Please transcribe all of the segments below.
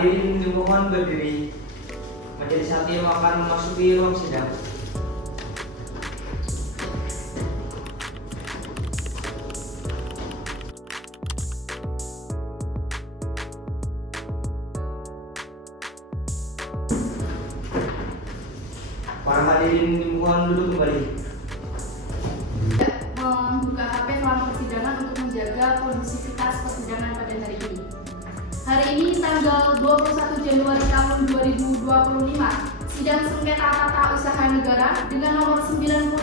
hadirin dimohon berdiri. Majelis hakim akan memasuki ruang sidang. Para hadirin dimohon duduk kembali. Membuka HP selama persidangan untuk menjaga kondusivitas persidangan pada hari ini. Hari ini tanggal 21 Januari tahun 2025, sidang sengketa tata usaha negara dengan nomor 99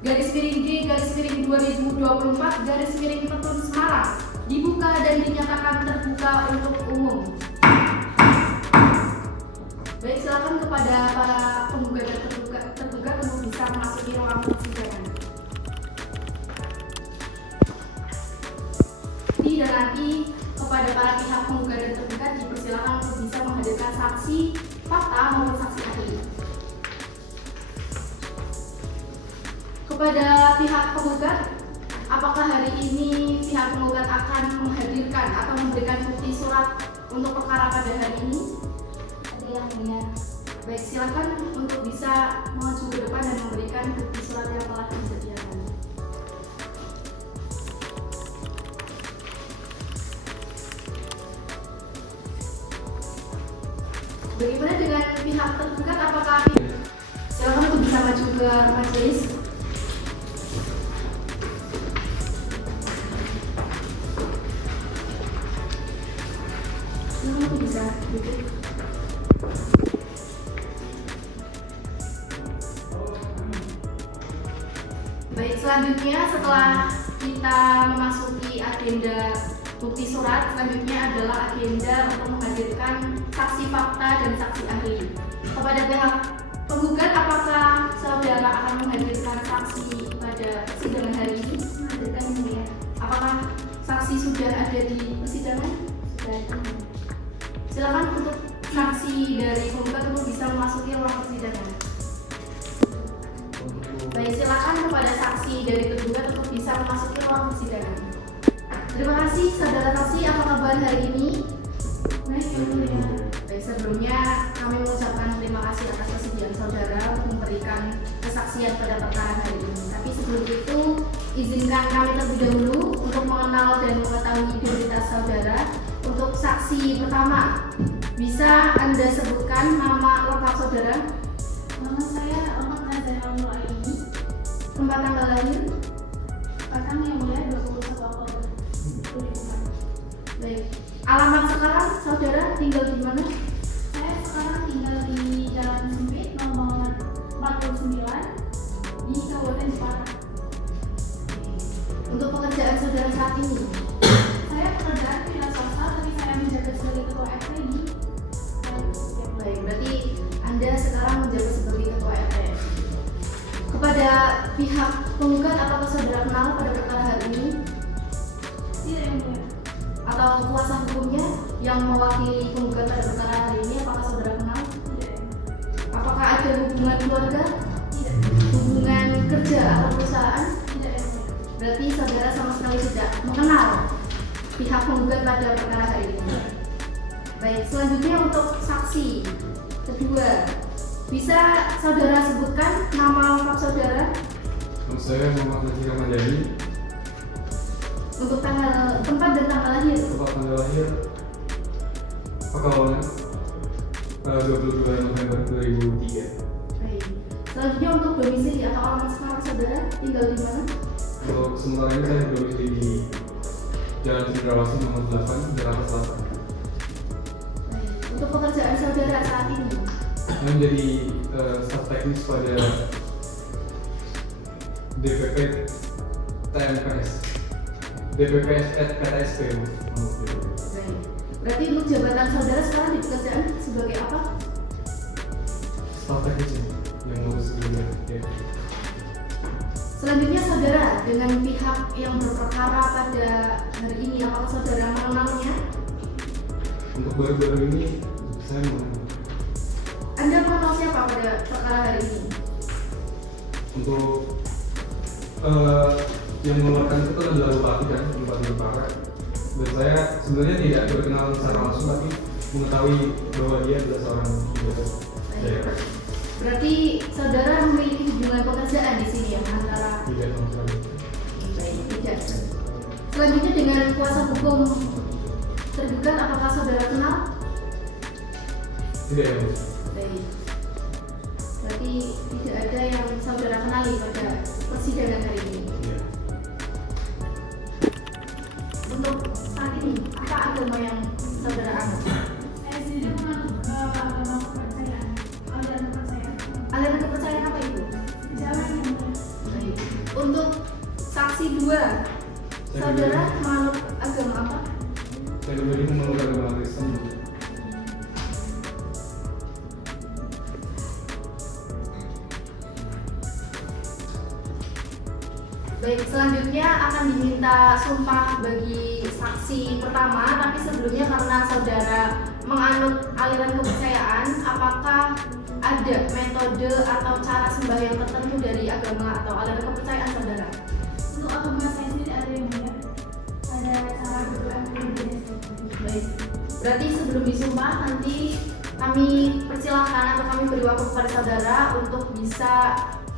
garis miring D garis miring 2024 garis miring Petun Semarang dibuka dan dinyatakan terbuka untuk umum. Baik, silakan kepada para penggugat dan tergugat untuk bisa memasuki ruang persidangan. Dan nanti kepada para pihak penggugat dan tergugat dipersilakan untuk bisa menghadirkan saksi fakta maupun saksi ahli. Kepada pihak penggugat, apakah hari ini pihak penggugat akan menghadirkan atau memberikan bukti surat untuk perkara pada hari ini? Ada yang mulia. Baik, silakan untuk bisa maju ke depan dan memberikan bukti surat yang telah disediakan. Bagaimana dengan pihak tergugat? Apakah silakan untuk bisa maju ke majelis? Silakan untuk bisa duduk. Baik, selanjutnya setelah kita memasuki agenda bukti surat, selanjutnya adalah agenda untuk menghadirkan saksi fakta dan saksi ahli. Kepada pihak penggugat, apakah saudara akan menghadirkan saksi pada persidangan hari ini? Menghadirkan ya. Apakah saksi sudah ada di persidangan? Sudah ada. Silakan untuk saksi dari penggugat untuk bisa memasuki ruang persidangan. Baik, silakan kepada saksi dari tergugat untuk bisa memasuki ruang persidangan. Terima kasih saudara saksi, apa kabar hari ini? Baik, baik, sebelumnya kami mengucapkan terima kasih atas kesediaan saudara untuk memberikan kesaksian pada perkara hari ini. Tapi sebelum itu, izinkan kami terlebih dahulu untuk mengenal dan mengetahui identitas saudara. Untuk saksi pertama, bisa Anda sebutkan nama lengkap saudara? Nama saya Ahmad Azhar Al-Mu'aini. Tempat tanggal lahir? Pasang yang mulia 21 Oktober 2004. Baik. Alamat sekarang saudara tinggal di mana? Saya sekarang tinggal di Jalan Sempit nomor 49 di Kabupaten Jepara. Untuk pekerjaan saudara saat ini? Saya pekerjaan tidak swasta, tapi saya menjabat sebagai ketua RT di Baik, berarti Anda sekarang menjabat sebagai ketua RT. Kepada pihak penggugat, apakah saudara kenal pada perkara hari ini? Tidak yang mulia. Atau kuasa hukumnya yang mewakili penggugat pada perkara hari ini, apakah saudara kenal? Tidak. Apakah ada hubungan keluarga? Tidak. Hubungan kerja atau perusahaan? Tidak yang mulia. Berarti saudara sama sekali tidak mengenal pihak penggugat pada perkara hari ini. Baik, selanjutnya untuk saksi kedua, bisa saudara sebutkan nama lengkap saudara? Nama saya Muhammad Nazir Ramadhani. Untuk tanggal, tempat dan tanggal lahir? Tempat tanggal lahir Pekalongan 22 November 2003. Baik. Selanjutnya untuk domisili atau alamat sekarang saudara tinggal di mana? Untuk sementara ini saya domisili di Jalan Cendrawasih nomor 8, Jakarta Selatan. Baik. Untuk pekerjaan saudara saat ini? Saya menjadi staf teknis pada DPP TMPS, DPPS PTSP. Baik. Berarti untuk jabatan saudara sekarang di pekerjaan sebagai apa? Staf teknis yang ngurus juga. Ya. Selanjutnya saudara dengan pihak yang berperkara pada hari ini, apakah saudara mengenalnya? Untuk baru-baru ini saya mengenal. Anda mengenal siapa pada perkara hari ini? Untuk yang mengeluarkan itu adalah bupati dan bupati Jepara. Dan saya sebenarnya tidak berkenalan secara langsung, tapi mengetahui bahwa dia adalah seorang pejabat daerah. Berarti saudara memiliki hubungan pekerjaan di sini ya antara Tidak sama sekali. baik, tidak. Selanjutnya dengan kuasa hukum tergugat, apakah saudara kenal? Tidak ya, Bu. Baik. Berarti tidak ada yang saudara kenali pada persidangan hari ini. Iya. Untuk saat ini, apa agama yang saudara anut? Saya sendiri menganut agama kepercayaan, aliran kepercayaan. Aliran kepercayaan apa itu? Jalan yang mulia. Baik. Untuk saksi dua, saudara menganut agama apa? Saya pribadi memeluk agama Kristen. Bu. Baik, selanjutnya akan diminta sumpah bagi saksi pertama, tapi sebelumnya karena saudara menganut aliran kepercayaan, apakah ada metode atau cara sembahyang tertentu dari agama atau aliran kepercayaan saudara? Untuk agama saya sendiri ada yang mulia. Ada cara berdoa yang berbeda. Baik, berarti sebelum disumpah nanti kami persilahkan atau kami beri waktu kepada saudara untuk bisa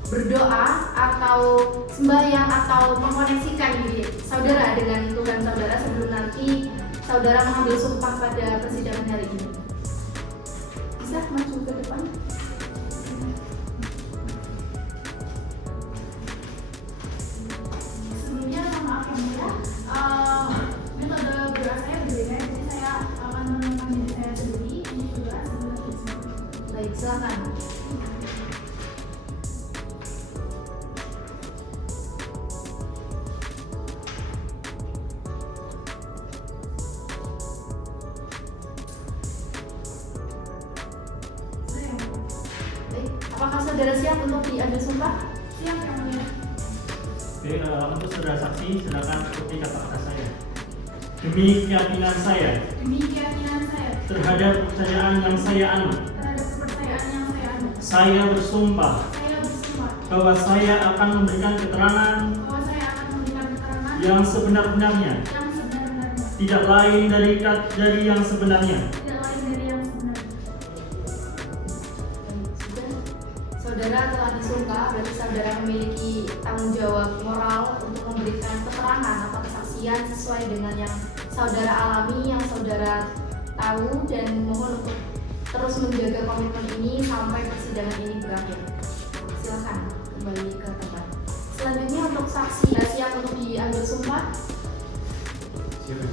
berdoa atau sembahyang atau mengkoneksikan diri saudara dengan Tuhan saudara sebelum nanti saudara mengambil sumpah pada persidangan hari ini. Bisa maju ke depan? Sebelumnya mohon maaf yang mulia, metode berdoa saya berbeda. Jadi saya akan menenangkan diri saya sendiri untuk berdoa sebelum bersumpah. Baik, silakan. Baik, apakah saudara siap untuk diambil sumpah? Siap yang mulia. Oke, untuk saudara saksi, silakan ikuti kata-kata saya. Demi keyakinan saya Demi keyakinan saya terhadap kepercayaan yang saya anut, terhadap kepercayaan yang saya anut, saya bersumpah saya bersumpah bahwa saya akan memberikan keterangan bahwa saya akan memberikan keterangan yang sebenar-benarnya, yang sebenar-benarnya, tidak lain dari yang sebenarnya. tidak lain dari yang sebenarnya. Sudah, saudara telah disumpah, berarti saudara memiliki tanggung jawab moral untuk memberikan keterangan atau kesaksian sesuai dengan yang saudara alami, yang saudara tahu, dan mohon untuk terus menjaga komitmen ini sampai persidangan ini berakhir. Silakan kembali ke tempat. Selanjutnya untuk saksi, siap untuk diambil sumpah? Siapa?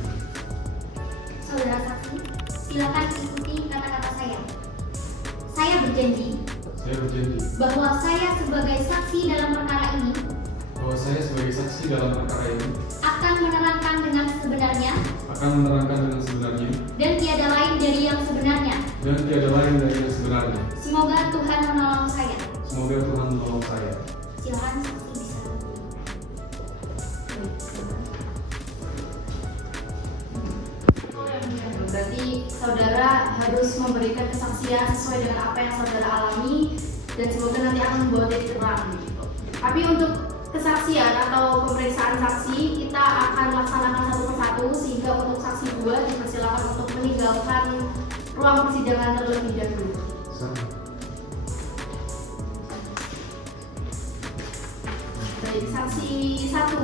Saudara saksi, silakan ikuti kata-kata saya. Saya berjanji Saya berjanji bahwa saya sebagai saksi dalam perkara ini bahwa saya sebagai saksi dalam perkara ini akan menerangkan dengan sebenarnya akan menerangkan dengan sebenarnya dan tiada lain dari yang sebenarnya. dan tiada lain dari yang sebenarnya. Semoga Tuhan menolong saya. Semoga Tuhan menolong saya. Silakan saksi bisa. Baik, silakan. Berarti saudara harus memberikan kesaksian sesuai dengan apa yang saudara alami dan semoga nanti akan membawa titik terang gitu. Tapi untuk kesaksian atau pemeriksaan saksi kita akan laksanakan satu persatu sehingga untuk saksi dua dipersilakan untuk meninggalkan ruang persidangan terlebih dahulu. Sama. Baik, saksi satu.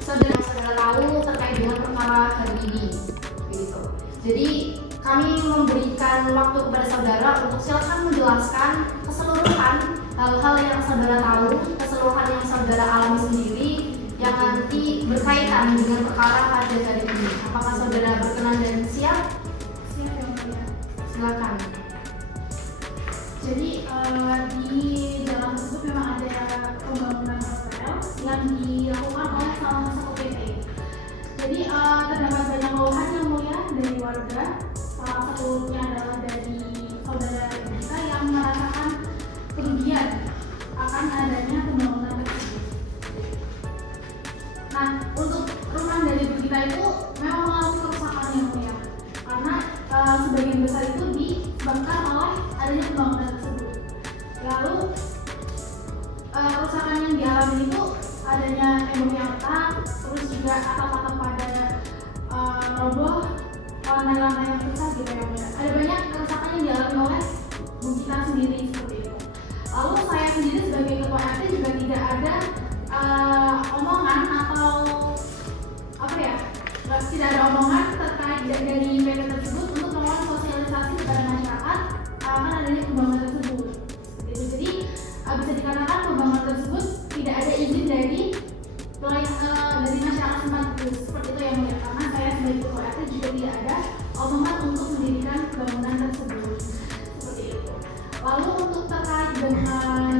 Saudara tahu terkait dengan perkara hari ini. Begitu. Jadi kami memberikan waktu kepada saudara untuk silakan menjelaskan keseluruhan hal-hal yang saudara tahu, keseluruhan yang saudara alami sendiri yang nanti berkaitan dengan perkara pada hari ini. Apakah saudara berkenan dan siap? Siap yang mulia. Silakan. Jadi di dalam tersebut memang ada pembangunan hotel yang dilakukan oleh salah satu PT. Jadi terdapat banyak keluhan yang mulia dari warga. Salah satunya adalah dari saudara kita yang merasakan kerugian akan adanya pembangunan tersebut. Nah, untuk rumah dari ibu kita itu memang mengalami kerusakan yang mulia karena sebagian besar itu disebabkan oleh adanya pembangunan tersebut. Lalu kerusakan yang dialami itu adanya tembok yang retak, terus juga atap-atap pada roboh, lantai-lantai yang rusak gitu ya. Ada banyak kerusakan yang dialami oleh kita sendiri seperti itu. Lalu saya sendiri sebagai ketua RT juga tidak ada omongan atau apa ya, tidak ada omongan terkait dari PT tersebut untuk melakukan sosialisasi kepada masyarakat akan adanya pembangunan tersebut. Gitu. Jadi bisa dikatakan pembangunan tersebut tidak ada izin dari masyarakat setempat seperti itu yang mulia, karena saya sebagai ketua RT juga tidak ada omongan untuk mendirikan bangunan tersebut seperti itu. Lalu untuk terkait dengan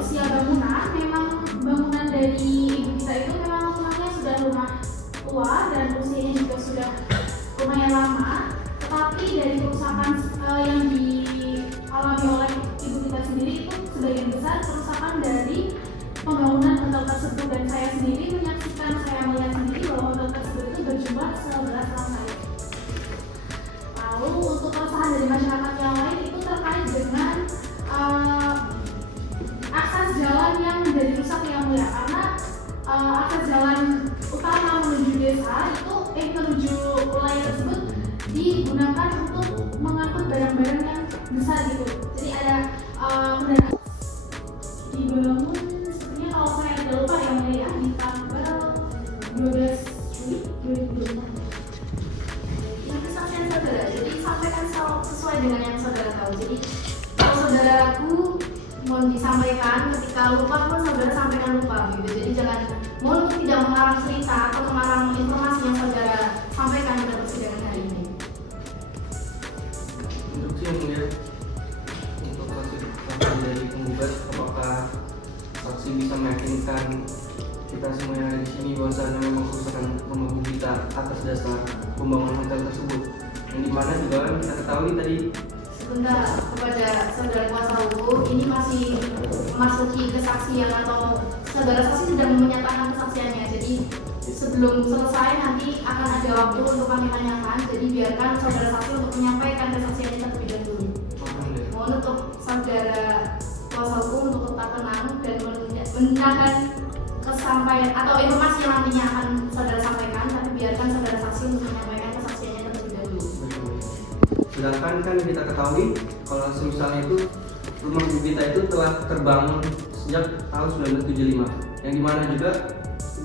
usia bangunan, memang bangunan dari ibu kita itu memang rumahnya sudah rumah tua dan usianya juga sudah lumayan lama, tetapi dari kerusakan yang dialami oleh ibu kita sendiri itu sebagian besar kerusakan dari pembangunan hotel tersebut, dan saya sendiri menyaksikan, saya melihat sendiri bahwa hotel tersebut itu berjumlah 11 lantai. Lalu untuk keresahan dari masyarakat yang lain itu terkait dengan akses jalan yang menjadi rusak yang mulia, karena akses jalan utama menuju desa itu menuju wilayah tersebut digunakan untuk mengangkut barang-barang yang besar gitu. Jadi ada kendaraan dibangun sepertinya, kalau saya tidak lupa yang mulia, di tanggal 12 Juli 2025. Yang kesaksian saudara, jadi sampaikan sesuai dengan yang saudara tahu. Jadi kalau saudaraku mohon disampaikan, ketika lupa pun saudara sampaikan lupa gitu. Jadi jangan, mohon tidak mengarang cerita atau mengarang informasi yang saudara sampaikan pada persidangan hari ini. Untuk yang mulia, untuk saksi dari penggugat, apakah saksi bisa meyakinkan kita semua yang ada di sini bahwasanya memang kerusakan rumah ibu kita atas dasar pembangunan hotel tersebut, yang dimana juga kan kita ketahui tadi. Sebentar, kepada saudara kuasa hukum, ini masih memasuki kesaksian atau saudara saksi sedang menyatakan kesaksiannya. Jadi sebelum selesai nanti akan ada waktu untuk kami tanyakan. Jadi biarkan saudara saksi untuk menyampaikan kesaksiannya terlebih dahulu. Mohon untuk saudara kuasa hukum untuk tetap tenang dan mendengarkan kesampaian atau informasi yang nantinya akan saudara sampaikan, tapi biarkan saudara saksi untuk menyampaikan kesaksiannya terlebih dahulu. Sedangkan kan kita ketahui kalau misalnya itu rumah ibu kita itu telah terbangun sejak tahun 1975, yang dimana juga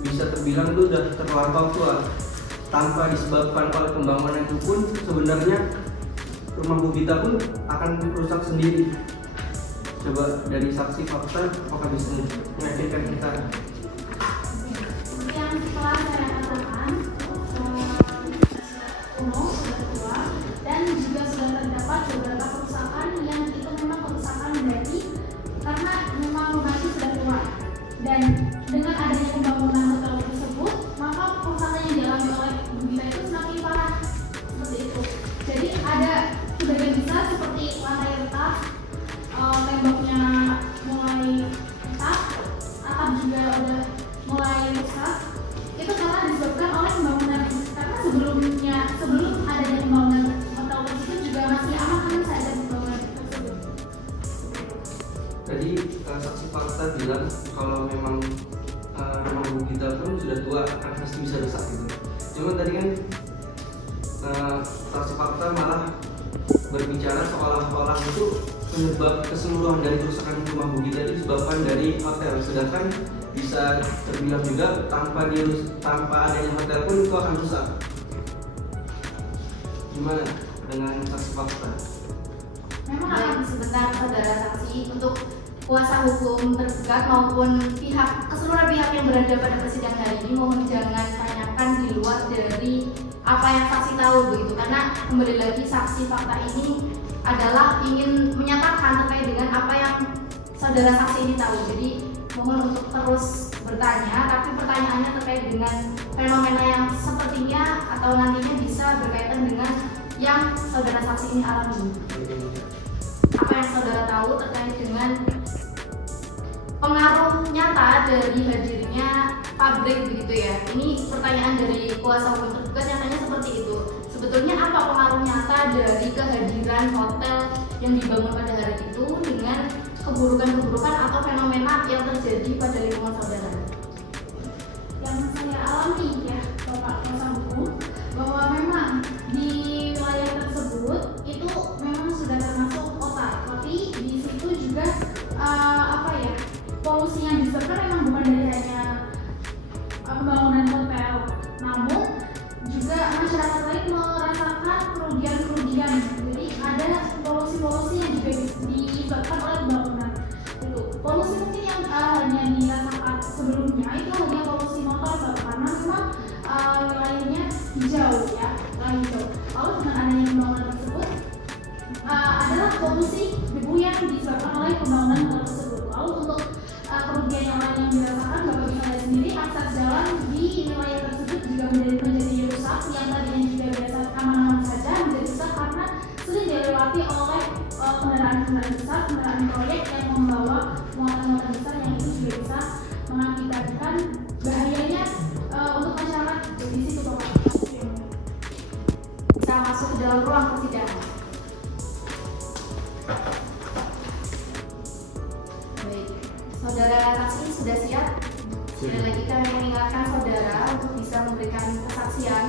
bisa terbilang itu sudah terlampau tua. Tanpa disebabkan oleh pembangunan itu pun sebenarnya rumah ibu kita pun akan rusak sendiri. Coba dari saksi fakta apakah bisa meyakinkan kita? Yang setelah saya katakan, umum sudah tua dan juga sudah terdapat beberapa kerusakan yang itu memang kerusakan dari karena memang rumahnya sudah tua, dan dengan adanya pembangunan hotel tersebut maka kerusakan yang dialami oleh ibu kita itu semakin parah seperti itu. Jadi ada sebagian besar seperti lantai retak, temboknya mulai retak, atap juga udah mulai rusak. Itu karena disebabkan oleh pembangunan, karena sebelum adanya pembangunan hotel tersebut juga masih aman-aman saja pembangunan tersebut. Tadi saksi fakta bilang kalau memang rumah ibu kita pun sudah tua akan pasti bisa rusak gitu. Cuma tadi kan saksi fakta malah berbicara seolah-olah itu penyebab keseluruhan dari kerusakan rumah ibu kita itu disebabkan dari hotel, sedangkan bisa terbilang juga tanpa adanya hotel pun itu akan rusak. Gimana dengan saksi fakta? Memang akan sebentar saudara saksi, untuk kuasa hukum tergugat maupun keseluruhan pihak yang berada pada persidangan hari ini mohon jangan tanyakan di luar dari apa yang saksi tahu begitu, karena kembali lagi saksi fakta ini adalah ingin menyatakan terkait dengan apa yang saudara saksi ini tahu. Jadi mohon untuk terus bertanya, tapi pertanyaannya terkait dengan fenomena yang sepertinya atau nantinya bisa berkaitan dengan yang saudara saksi ini alami. Apa yang saudara tahu terkait dengan pengaruh nyata dari hadirnya pabrik begitu ya. Ini pertanyaan dari kuasa hukum tergugat, nyatanya seperti itu. Sebetulnya apa pengaruh nyata dari kehadiran hotel yang dibangun pada hari itu dengan keburukan-keburukan atau fenomena yang terjadi pada lingkungan saudara? Yang saya alami ya Bapak kuasa hukum, bahwa memang bahayanya untuk masyarakat di situ Bapak. Bisa masuk ke dalam ruang persidangan. Baik, saudara saksi sudah siap? Sekali lagi kami mengingatkan saudara untuk bisa memberikan kesaksian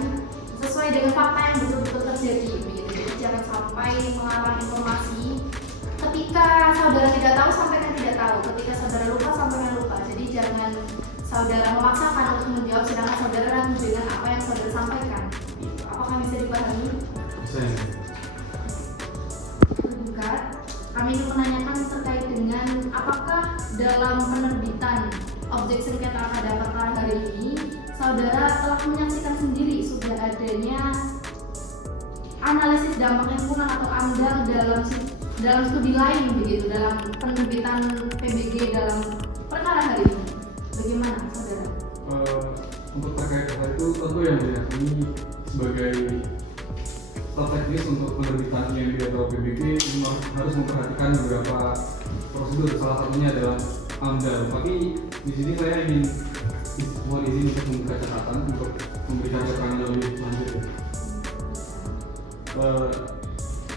sesuai dengan fakta yang betul-betul terjadi. Begitu. Jadi jangan sampai mengarang informasi. Ketika saudara tidak tahu, sampaikan tidak tahu. Ketika saudara lupa, sampaikan lupa. Jadi jangan saudara memaksakan untuk menjawab, sedangkan saudara ragu dengan apa yang saudara sampaikan. Gitu. Apakah bisa dipahami? Bisa. Terbuka. Kami ingin menanyakan terkait dengan apakah dalam penerbitan objek sengketa pada perkara hari ini, saudara telah menyaksikan sendiri sudah adanya analisis dampak lingkungan atau AMDAL dalam studi lain begitu, dalam penerbitan PBG dalam perkara hari ini. Bagaimana saudara? Untuk terkait hal itu tentu yang mulia, ini sebagai staf teknis untuk penerbitan IMB atau PBG harus memperhatikan beberapa prosedur, salah satunya adalah AMDAL. Tapi di sini saya ingin mohon izin untuk membuka catatan untuk memberikan keterangan lebih lanjut.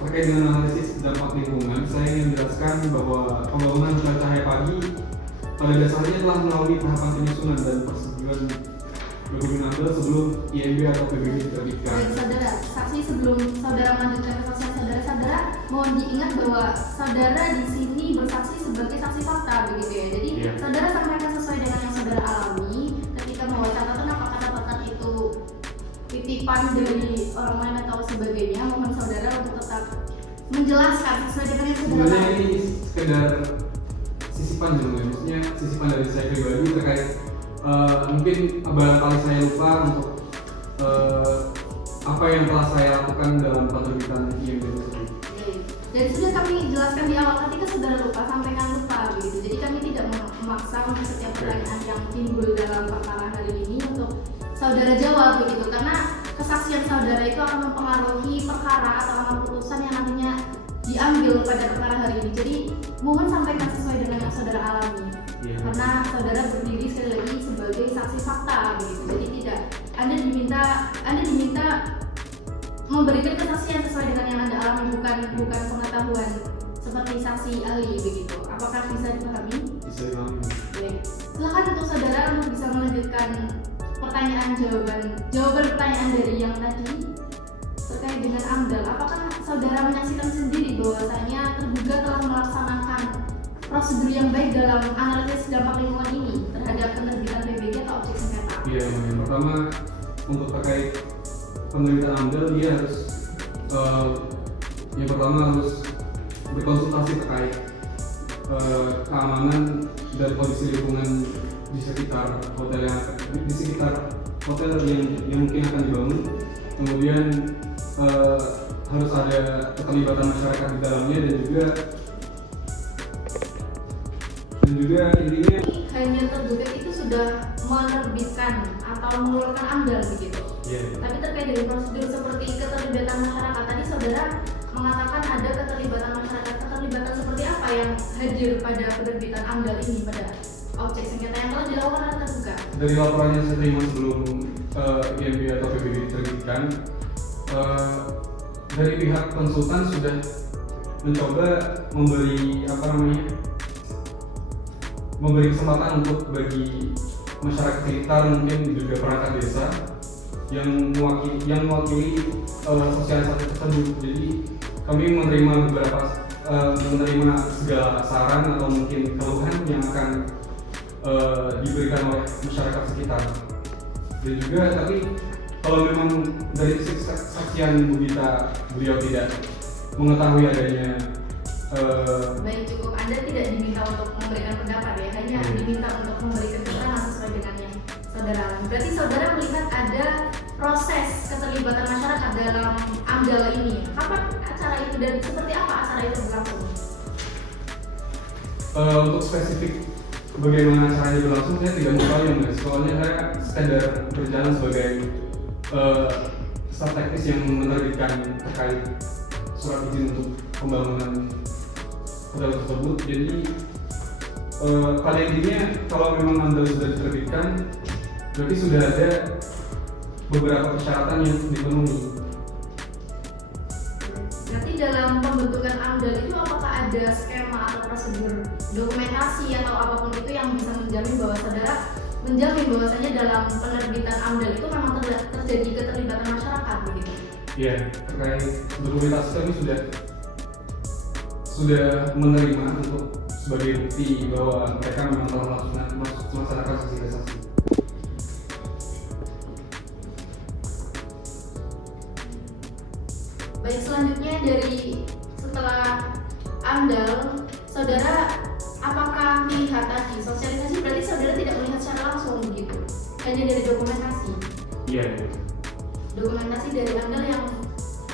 Terkait dengan analisis dampak lingkungan, saya ingin menjelaskan bahwa pembangunan Hotel Cahaya Pagi pada dasarnya telah melalui tahapan penyusunan dan persetujuan dokumen AMDAL sebelum IMB atau PBG diterbitkan. Baik saudara, saksi sebelum saudara melanjutkan kesaksian saudara, mohon diingat bahwa saudara di sini bersaksi sebagai saksi fakta begitu ya. Jadi saudara sampaikan sesuai dengan yang saudara alami. Ketika membawa catatan apakah catatan itu titipan dari orang lain atau sebagainya, mohon saudara untuk tetap menjelaskan sesuai dengan yang saudara Sebenarnya alami. ini sekedar sisipan sebenarnya, maksudnya sisipan dari saya pribadi terkait mungkin barangkali saya lupa untuk apa yang telah saya lakukan dalam penerbitan IMB tersebut. Dan sudah kami jelaskan di awal, ketika saudara lupa, sampaikan lupa begitu. Jadi kami tidak memaksa untuk setiap pertanyaan yang timbul dalam perkara hari ini untuk saudara jawab begitu, karena kesaksian saudara itu akan mempengaruhi perkara atau akan putusan yang nantinya diambil pada perkara hari ini. Jadi mohon sampaikan sesuai dengan yang saudara alami. Karena saudara berdiri sekali lagi sebagai saksi fakta begitu. Jadi tidak Anda diminta memberikan kesaksian sesuai dengan yang Anda alami, bukan pengetahuan seperti saksi ahli begitu. Apakah bisa dipahami? Bisa dipahami. Baik. Silakan untuk saudara untuk bisa melanjutkan jawaban pertanyaan dari yang tadi terkait dengan AMDAL. Apakah saudara menyaksikan sendiri bahwasanya terduga telah melaksanakan prosedur yang baik dalam analisis dampak lingkungan ini terhadap penerbitan PBG atau objek sengketa? Iya, yang pertama untuk terkait penerbitan AMDAL dia harus yang pertama harus berkonsultasi terkait keamanan dan kondisi lingkungan di sekitar hotel yang mungkin akan dibangun. Kemudian harus ada keterlibatan masyarakat di dalamnya dan juga intinya Hanya terduga itu sudah menerbitkan atau mengeluarkan AMDAL begitu. Tapi terkait dengan prosedur seperti keterlibatan masyarakat, tadi saudara mengatakan ada keterlibatan masyarakat. Keterlibatan seperti apa yang hadir pada penerbitan AMDAL ini pada objek sengketa yang telah dilakukan oleh terduga? dari laporan yang saya terima sebelum IMB atau PBG diterbitkan, dari pihak konsultan sudah mencoba memberi kesempatan untuk bagi masyarakat sekitar, mungkin juga perangkat desa yang mewakili sosialisasi tersebut. Jadi kami menerima segala saran atau mungkin keluhan yang akan diberikan oleh masyarakat sekitar. Dan juga tapi kalau memang dari kesaksian Bu Gita beliau tidak mengetahui adanya Baik, cukup. Anda tidak diminta untuk memberikan pendapat ya, hanya diminta untuk memberikan keterangan sesuai dengan yang saudara alami. Berarti saudara melihat ada proses keterlibatan masyarakat dalam AMDAL ini. Kapan acara itu dan seperti apa acara itu berlangsung? untuk spesifik bagaimana caranya berlangsung saya tidak mengetahui ya Mas. Soalnya saya sekedar berjalan sebagai staf teknis yang menerbitkan terkait surat izin untuk pembangunan hotel tersebut. Jadi pada intinya kalau memang AMDAL sudah diterbitkan, berarti sudah ada beberapa persyaratan yang dipenuhi. Berarti dalam pembentukan AMDAL itu apakah ada skema atau prosedur dokumentasi atau apapun itu yang bisa menjamin bahwa saudara menjamin bahwasanya dalam penerbitan AMDAL itu memang terjadi keterlibatan masyarakat begitu? Iya, terkait dokumentasi kami sudah menerima untuk sebagai bukti bahwa mereka memang telah melaksanakan sosialisasi. Baik, selanjutnya dari setelah AMDAL, saudara apakah melihat tadi sosialisasi berarti saudara tidak melihat secara langsung begitu, hanya dari dokumentasi? Iya. Dokumentasi dari AMDAL yang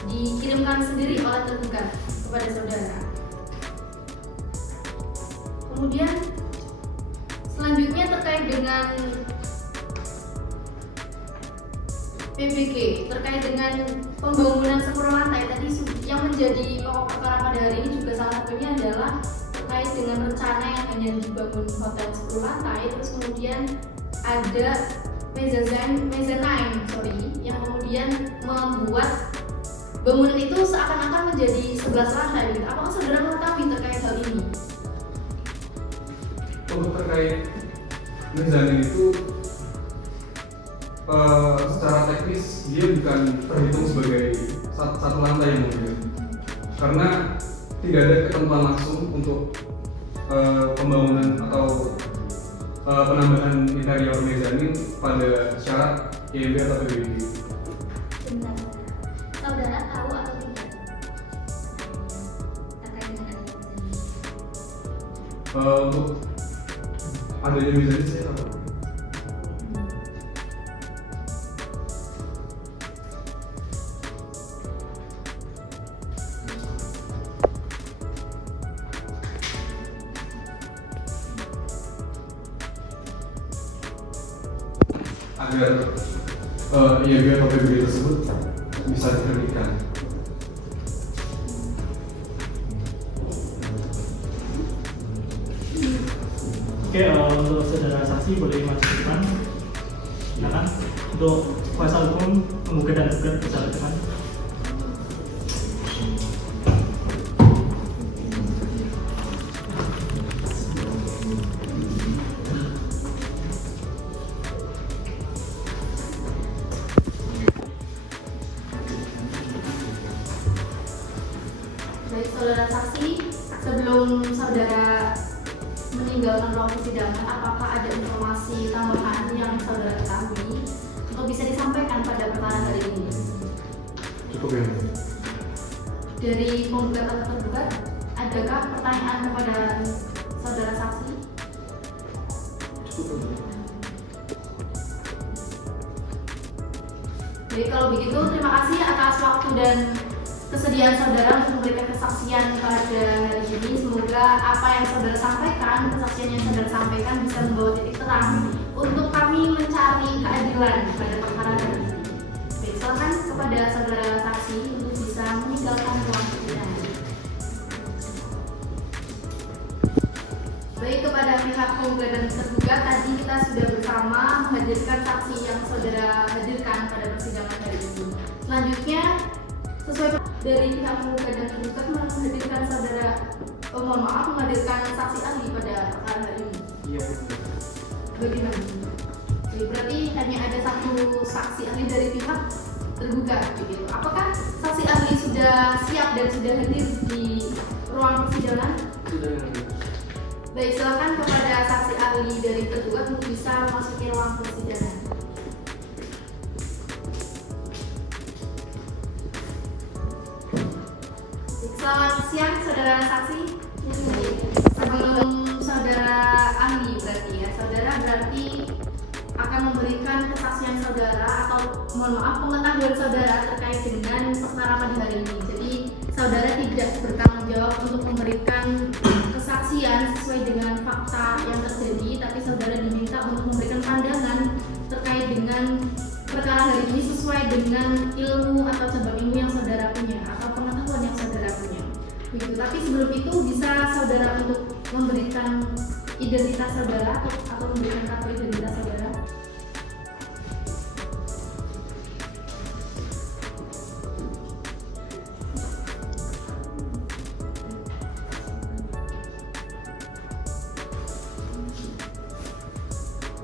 dikirimkan sendiri oleh tergugat kepada saudara. Kemudian selanjutnya terkait dengan PBG, terkait dengan pembangunan 10 lantai tadi yang menjadi pokok perkara pada hari ini juga salah satunya adalah terkait dengan rencana yang hanya dibangun hotel 10 lantai, terus kemudian ada mezzanine yang kemudian membuat bangunan itu seakan-akan menjadi 11 lantai. Apakah saudara mengetahui terkait hal ini? Untuk terkait mezzanine itu secara teknis dia bukan terhitung sebagai satu lantai yang mulia, karena tidak ada ketentuan langsung untuk pembangunan atau penambahan interior mezzanine pada syarat IMB atau PBB. Benar. Saudara tahu atau tidak terkait dengan adanya mezzanine? Untuk adanya mezzanine saya tahu. Agar IMB atau PBB tersebut bisa diterbitkan. Oke, untuk saudara saksi boleh maju ke depan. Silakan. Untuk kuasa hukum penggugat dan tergugat bisa ke depan. Baik, saudara saksi, sebelum saudara meninggalkan ruang persidangan, apakah ada informasi tambahan yang saudara ketahui untuk bisa disampaikan pada perkara hari ini? Cukup ya. Dari penggugat atau tergugat, adakah pertanyaan kepada saudara saksi? Jadi kalau begitu, terima kasih atas waktu dan kesediaan saudara untuk memberikan kesaksian pada hari ini. Semoga apa yang saudara sampaikan, kesaksian yang saudara sampaikan bisa membawa titik terang untuk kami mencari keadilan pada perkara hari ini. Baik, silakan kepada saudara saksi untuk bisa meninggalkan ruang persidangan. Baik, kepada pihak penggugat dan tergugat, tadi kita sudah bersama menghadirkan saksi yang saudara hadirkan pada persidangan hari ini. Selanjutnya, sesuai dari pihak penggugat dan tergugat menghadirkan menghadirkan saksi ahli pada perkara hari ini. Iya. Bagaimana? Jadi berarti hanya ada satu saksi ahli dari pihak tergugat, begitu. Apakah saksi ahli sudah siap dan sudah hadir di ruang persidangan? Sudah. Baik, silakan kepada saksi ahli dari tergugat untuk bisa memasuki ruang persidangan. Selamat siang, saudara saksi. Sebelum saudara ahli berarti ya, saudara berarti akan memberikan kesaksian saudara atau mohon maaf pengetahuan saudara terkait dengan perkara pada hari ini. Jadi saudara tidak bertanggung jawab untuk memberikan kesaksian sesuai dengan fakta yang terjadi, tapi saudara diminta untuk memberikan pandangan terkait dengan perkara hari ini sesuai dengan ilmu atau cabang ilmu yang saudara punya atau pengetahuan yang saudara punya. Begitu. Tapi sebelum itu bisa saudara untuk memberikan identitas saudara atau memberikan kartu identitas saudara?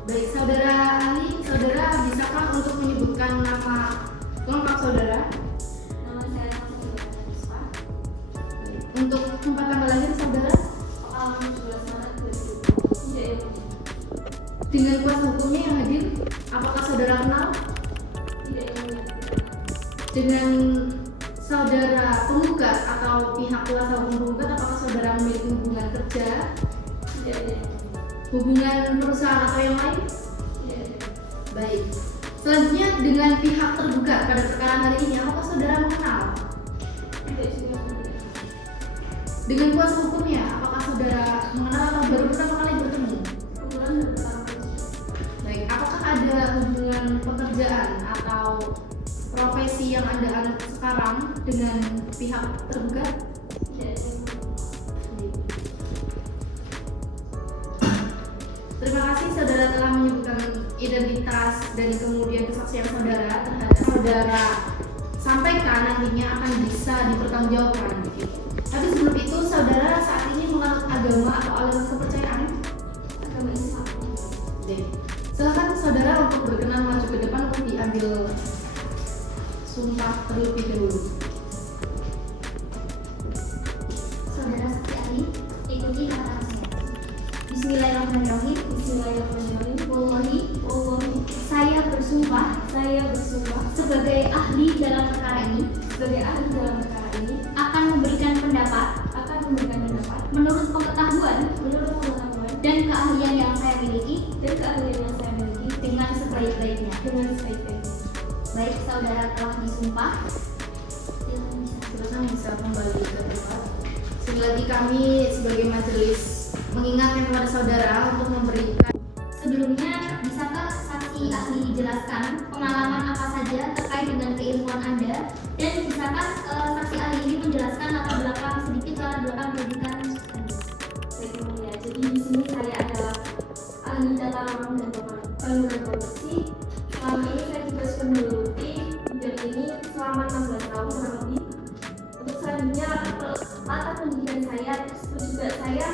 Baik, saudara ahli, saudara bisakah untuk menyebutkan nama lengkap saudara? Nama saya Puspa. Untuk tempat tanggal lahir saudara? 17 Maret 2020. Tidak yang Dengan kuasa hukumnya yang hadir, apakah saudara kenal? tidak yang Dengan saudara penggugat atau pihak kuasa hukum penggugat, apakah saudara memiliki hubungan kerja, tidak yang hubungan perusahaan atau yang lain? tidak yang Baik. Selanjutnya dengan pihak tergugat pada perkara hari ini, apakah saudara mengenal? tidak juga Dengan kuasa hukumnya, apakah saudara mengenal atau baru pertama kali bertemu? kebetulan pertama Baik, apakah ada hubungan pekerjaan atau profesi yang Anda anut sekarang dengan pihak tergugat? tidak yang Terima kasih saudara telah menyebutkan identitas dan kemudian kesaksian saudara terhadap saudara sampaikan nantinya akan bisa dipertanggungjawabkan. Tapi sebelum itu saudara saat ini menganut agama atau aliran kepercayaan? agama Islam. Baik. Silakan saudara untuk berkenan maju ke depan untuk diambil sumpah terlebih dahulu. Saudara saksi ahli, ikuti kata saya. Bismillahirrahmanirrahim. Bismillahirrahmanirrahim. Wallahi, saya bersumpah sebagai ahli dalam perkara ini, akan memberikan pendapat menurut pengetahuan dan keahlian yang saya miliki dengan sebaik-baiknya. Baik, saudara telah disumpah. Silakan bisa kembali ke tempat. Sekali lagi kami sebagai majelis mengingatkan kepada saudara untuk memberikan. Sebelumnya, bisakah saksi ahli dijelaskan pengalaman apa saja terkait dengan keilmuan Anda, dan bisakah saksi ahli ini menjelaskan latar belakang pendidikan? Baik, Yang Mulia. Jadi di sini saya adalah ahli tata ruang dan bangunan komersi. Selama ini saya juga sudah menggeluti bidang ini selama 16 tahun kurang lebih. Untuk selanjutnya latar pendidikan saya tersebut juga saya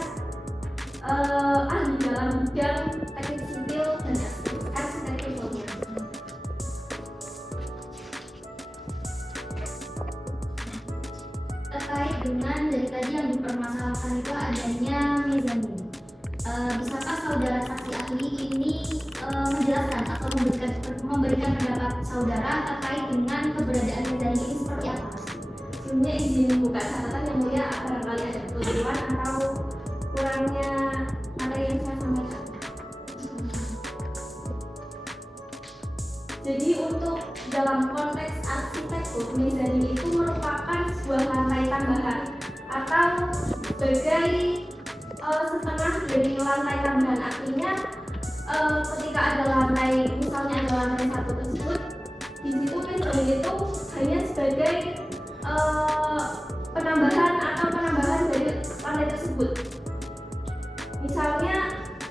ahli dalam bidang teknik sipil dan arsitektur bangunan. Terkait dengan dari tadi yang dipermasalahkan itu adanya mezanin. Bisakah saudara saksi ahli ini menjelaskan atau memberikan pendapat saudara terkait dengan keberadaan mezanin ini seperti apa? Sebelumnya izin buka catatan Yang Mulia, barangkali ada kekeliruan atau kurangnya materi yang saya sampaikan. Jadi untuk dalam konteks arsitektur, mezanin itu merupakan sebuah lantai tambahan atau sebagai setengah dari lantai tambahan. Artinya ketika ada lantai, misalnya ada lantai satu tersebut, di situ mezanin itu hanya sebagai penambahan dari lantai tersebut. Misalnya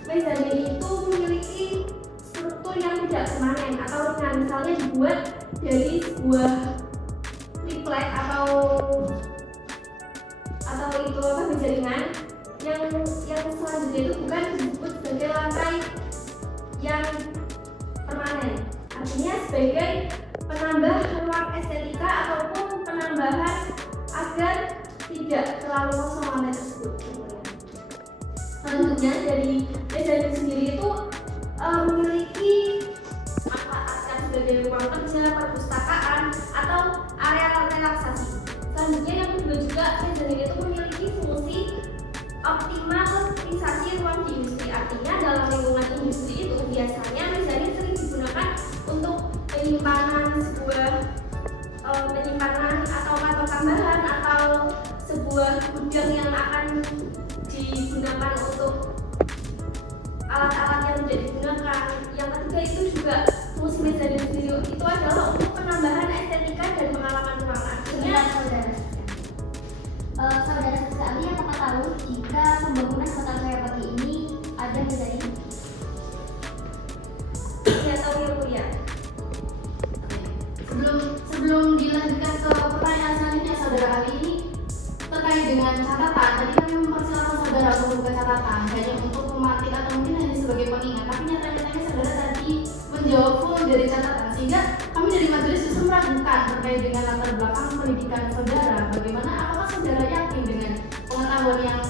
mezanin itu memiliki struktur yang tidak permanen atau ringan, misalnya dibuat dari sebuah triplek atau itu meja ringan yang selanjutnya itu bukan disebut sebagai lantai yang permanen, artinya sebagai penambah ruang estetika ataupun penambahan agar tidak terlalu kosong lantai tersebut. Selanjutnya dari mezanin sendiri itu memiliki manfaat sebagai ruang kerja, perpustakaan, atau area relaksasi. Selanjutnya yang kedua juga mezanin itu memiliki fungsi optimalisasi ruang di industri. Artinya dalam lingkungan industri itu biasanya mezanin sering digunakan untuk penyimpanan atau kantor tambahan atau sebuah gudang yang akan digunakan untuk alat-alat yang tidak digunakan. Yang ketiga itu juga fungsi mezanin sendiri itu adalah untuk penambahan estetika dan pengalaman ruangan. Artinya Saudara saksi ahli, apakah tahu jika pembangunan hotel Jayapati ini dilanjutkan ke pertanyaan selanjutnya, saudara ahli, ini terkait dengan catatan. Tadi kami mempersilahkan saudara untuk membuka catatan hanya untuk memantik atau mungkin hanya sebagai pengingat, tapi nyata-nyatanya saudara tadi menjawab full dari catatan, sehingga kami dari majelis justru meragukan terkait dengan latar belakang pendidikan saudara. Bagaimana, apakah saudara yakin dengan pengetahuan yang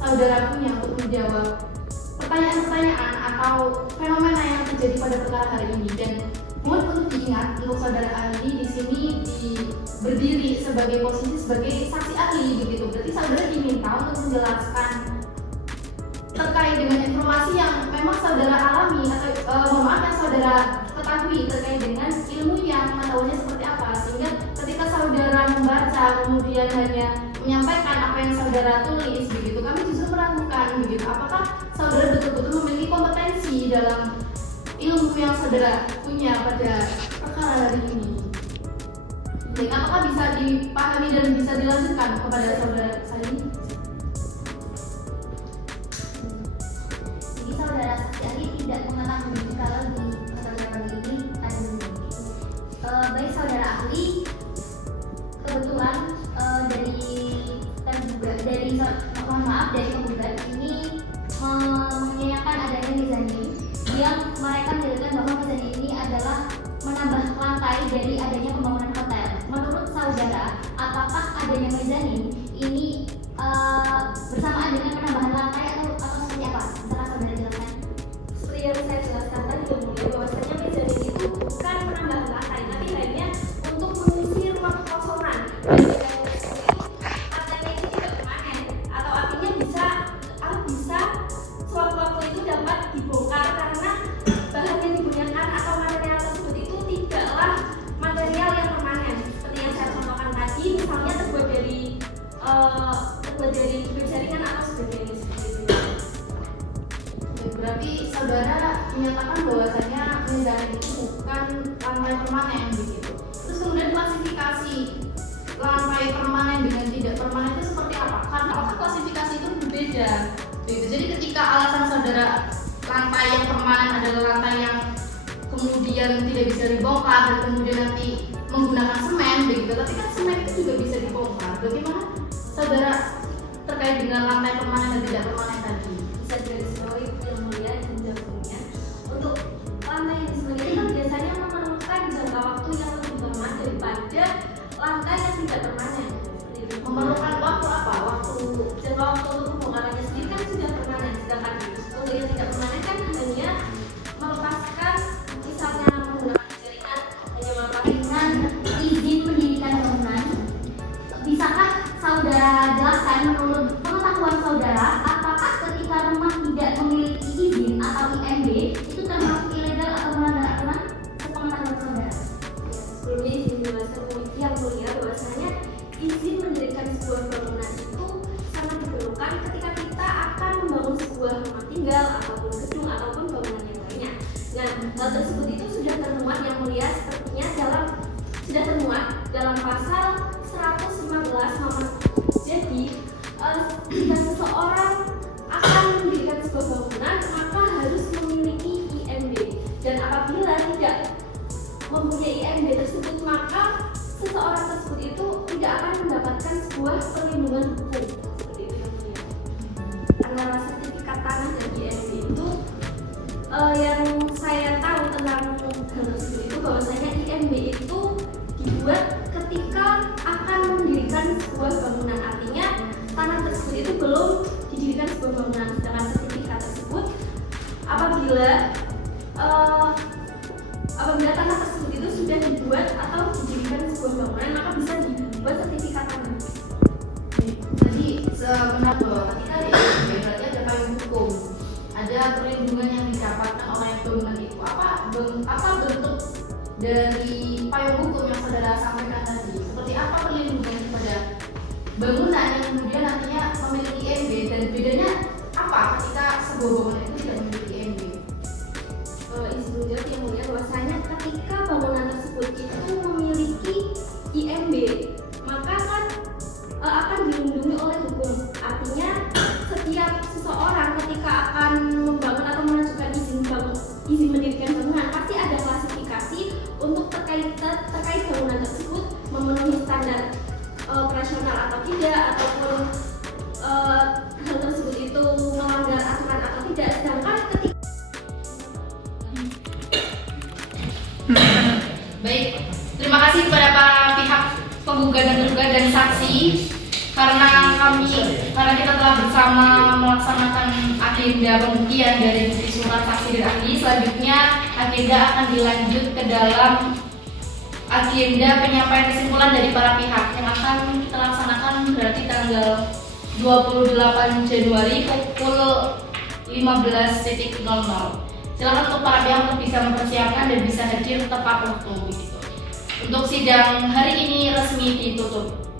saudara punya untuk menjawab pertanyaan-pertanyaan atau fenomena yang terjadi pada perkara hari ini? Dan mohon untuk diingat untuk saudara ahli di sini berdiri sebagai posisi sebagai saksi ahli begitu. Berarti saudara diminta untuk menjelaskan terkait dengan informasi yang memang saudara alami atau mohon maaf yang saudara ketahui terkait dengan ilmu yang pengetahuannya seperti apa, sehingga ketika saudara membaca kemudian hanya menyampaikan apa yang saudara tulis begitu, kami justru meragukan begitu apakah saudara betul-betul memiliki kompetensi dalam ilmu yang saudara punya pada perkara hari ini. Baik, apakah bisa dipahami dan bisa dilanjutkan kepada saudara saya? Jadi saudara saksi ahli tidak mengetahui kalau di saudara ini ada baik saudara ahli kebetulan dari penggugat ini menyayangkan adanya mezanin yang mereka mendalilkan bahwa mezanin ini adalah menambah lantai dari adanya pembangunan hotel. Menurut saudara, apakah adanya mezanin ini bersamaan dengan penambahan lantai atau seperti apa? Bisa saudara jelaskan? Seperti yang saya jelaskan tadi, bahwasanya mezanin itu bukan penambahan lantai, tapi hanya untuk mengisi ruang kekosongan. Lantainya itu tidak permanen, atau artinya bisa sewaktu-waktu itu dapat dibongkar karena bahan yang digunakan atau material tersebut itu tidaklah material yang permanen. Seperti yang saya contohkan tadi, misalnya terbuat dari bibir jaringan atau sebagainya seperti itu. Berarti saudara menyatakan bahwasanya mezanin itu bukan lantai permanen begitu. Terus kemudian klasifikasi lantai permanen dengan tidak permanen itu seperti apa? Karena apakah klasifikasi itu berbeda? Gitu. Jadi ketika alasan saudara lantai yang permanen adalah lantai yang kemudian tidak bisa dibongkar dan kemudian nanti menggunakan semen begitu, tapi kan semen itu juga bisa dibongkar. Bagaimana saudara terkait dengan lantai permanen dan tidak permanen tadi? Bisa digarisbawahi yang mulia dan jangkauannya. Untuk lantai yang disebutkan itu kan biasanya memerlukan jangka waktu yang lebih lama daripada lantai yang tidak permanen. Memerlukan waktu apa? Jangka waktu untuk pembongkarannya sendiri kan sudah permanen, sedangkan untuk yang tidak permanen kan hanya melepaskan, misalnya menggunakan jaringan, hanya melepaskan Dengan izin mendirikan bangunan, bisakah saudara jelaskan menurut pengetahuan saudara apakah ketika rumah tidak memiliki izin atau IMB itu termasuk ilegal atau melanggar aturan? Sepengetahuan saudara. sebelumnya izin menjelaskan yang mulia bahwasanya izin mendirikan sebuah bangunan itu sangat diperlukan ketika kita akan membangun sebuah rumah tinggal ataupun gedung ataupun bangunan yang lainnya. Nah, hal tersebut itu sudah termuat yang mulia sepertinya sudah termuat dalam pasal 115 nomor. Jadi jika seseorang akan mendirikan sebuah bangunan maka harus memiliki IMB, dan apabila tidak mempunyai IMB tersebut maka seseorang tersebut itu tidak akan mendapatkan sebuah perlindungan hukum. Seperti itu yang mulia. Antara sertifikat tanah dan IMB itu yang saya tahu tentang hal tersebut itu bahwasanya IMB itu dibuat ketika akan mendirikan sebuah bangunan, artinya tanah tersebut itu belum didirikan sebuah bangunan, sedangkan sertifikat tersebut apabila tanah tersebut itu sudah dibuat atau didirikan sebuah bangunan maka bisa dibuat sertifikat tanah. Jadi sebenarnya bahwa ketika di IMB berarti ada payung hukum, ada perlindungan yang didapatkan oleh bangunan itu. Apa bentuk dari payung hukum yang saudara sampaikan tadi? Seperti apa perlindungan kepada bangunan yang kemudian nantinya memiliki IMB, dan bedanya apa ketika sebuah bangunan itu tidak memiliki IMB? Izin menjawab yang mulia bahwasanya ketika bangunan tersebut itu memiliki IMB maka kan akan dilindungi oleh hukum. Artinya setiap seseorang ketika akan membangun atau mengajukan izin mendirikan bangunan pasti ada klasifikasi untuk terkait bangunan tersebut Baik, terima kasih kepada para pihak penggugat dan tergugat dan saksi karena kita telah bersama melaksanakan agenda pembuktian dari bukti surat saksi dan ahli. Selanjutnya agenda akan dilanjut ke dalam agenda penyampaian kesimpulan dari para pihak yang akan kita laksanakan berarti tanggal 28 Januari pukul 15.00. Silakan untuk para pihak untuk bisa mempersiapkan dan bisa hadir tepat waktu begitu. Untuk sidang hari ini resmi ditutup.